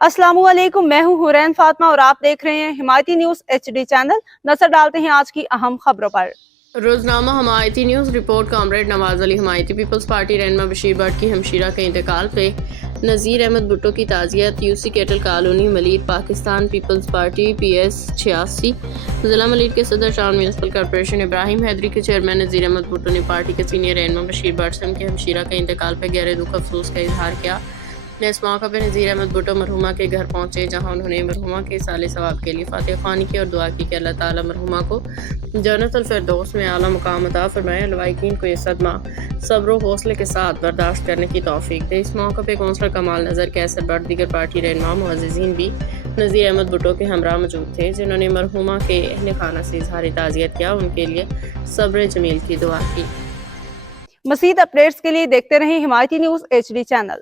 अस्सलामुअलैकुम, मैं हूं हुरैन फातिमा और आप देख रहे हैं हिमायती न्यूज HD चैनल। नजर डालते हैं आज की अहम खबरों पर। रोजनामा Hamayati news report. Comrade Nawaz Ali Hamayati peoples party रहनुमा बशीर भट्ट की हमशीरा के इंतकाल पे नज़ीर अहमद भुट्टो की ताज़ियत। UC cattle colony Malir Pakistan peoples party PS 86 जिला मलीर के सदर town municipal corporation Ibrahim Hyderi के चेयरमैन नज़ीर अहमद भुट्टो ने पार्टी के सीनियर रहनुमा बशीर भट्ट से उनके हमशीरा के इंतकाल पर गहरे दुख अफसोस का इजहार किया। इस मौका पर नज़ीर अहमद भुट्टो मरहुमा के घर पहुंचे, जहां उन्होंने मरहुमा के साले सवाब के लिए फातिहा ख्वानी की और दुआ की कि अल्लाह ताला मरहुमा को जन्नतुल फिरदौस में आला मुकाम अता फरमाए। लवाइकीन को ये सदमा सब्र व हौसले के साथ बर्दाश्त करने की तौफीक दे। इस मौका पर कौंसलर कमाल नज़र, कैसर भट्ट, दीगर पार्टी रहनुमा मुअज़्ज़िज़ीन भी नज़ीर अहमद भुट्टो के हमरा मौजूद थे, जिन्होंने मरहुमा के अहले खाना से इजहार ताज़ियत किया, उनके लिए सब्र जमील की दुआ की। मज़ीद अपडेट्स के लिए देखते रहें हिमायती न्यूज HD चैनल।